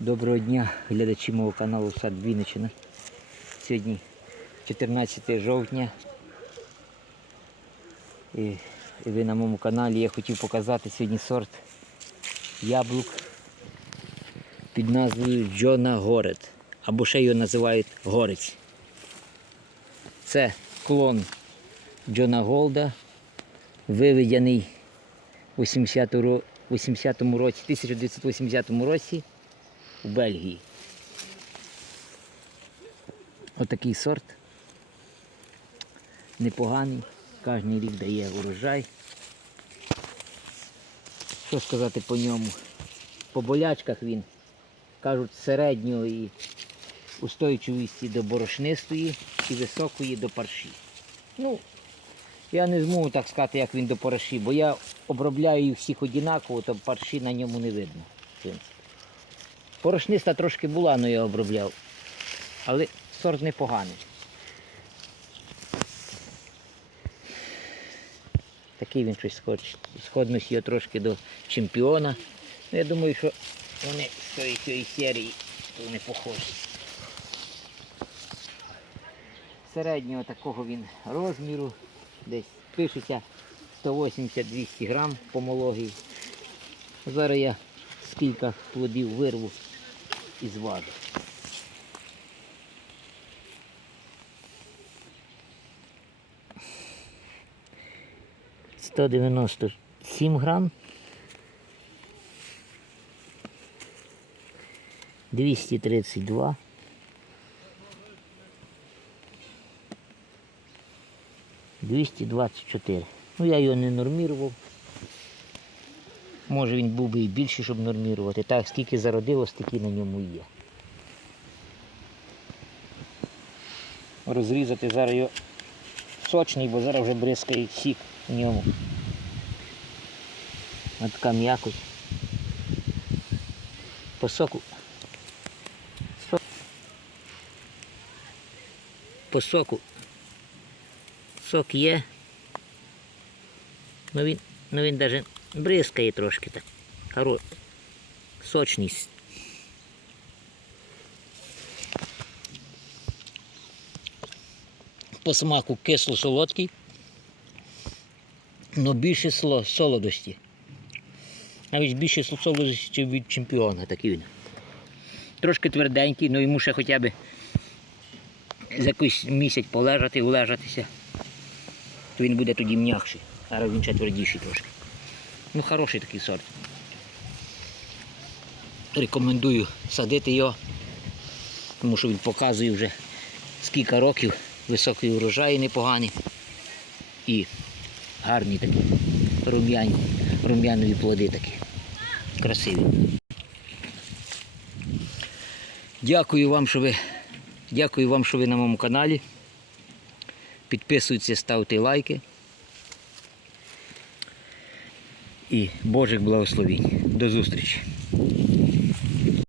Доброго дня, глядачі мого каналу Сад Вінниччина. Сьогодні 14 жовтня. І, ви на моєму каналі я хотів показати сьогодні сорт яблук під назвою Джона Горет. Або ще його називають Горець. Це клон Джона Голда, виведений у 80 80-му році, 1980 році у Бельгії. Отакий сорт. Непоганий. Кожен рік дає урожай. Що сказати по ньому? По болячках він, кажуть, середньої устойчивості до борошнистої і високої до парші. Ну, я не зможу так сказати, як він до парші, бо я обробляю їх всіх однаково, то парші на ньому не видно. Порошниста трошки була, але я обробляв. Але сорт непоганий. Такий він щось схож, сходність його трошки до чемпіона. Ну, я думаю, що вони з цієї, цієї серії вони похожі. Середнього такого він розміру, десь пишеться 180-200 грам помології. Зараз я скільки плодів вирву і зважу. Сто дев'яносто сім грам. Двісті тридцять два. Двісті двадцять чотири. Ну я його не нормірував. Може він був би і більший, щоб нормірувати. Так, скільки зародилось, стільки на ньому є. Розрізати зараз його сочний, бо зараз вже бризкає сік в ньому. Ось така м'якость. По соку. Сок. По соку. Сок є. Ну він, ну він навіть бризкає трошки так. Хоро... Сочність. По смаку кисло-солодкий, але більше солодості. Навіть більше солодості від чемпіона такий він. Трошки тверденький, але йому ще хоча б за якийсь місяць полежати, улежатися, то він буде тоді м'якший. Зараз він ще твердіший трошки. Ну, хороший такий сорт. Рекомендую садити його, тому що він показує вже скільки років, високий урожай непоганий і гарні такі рум'яні, рум'янові плоди такі. Красиві. Дякую вам, що ви, дякую вам, що ви на моєму каналі. Підписуйтесь, ставте лайки. І Божих благословінь. До зустрічі!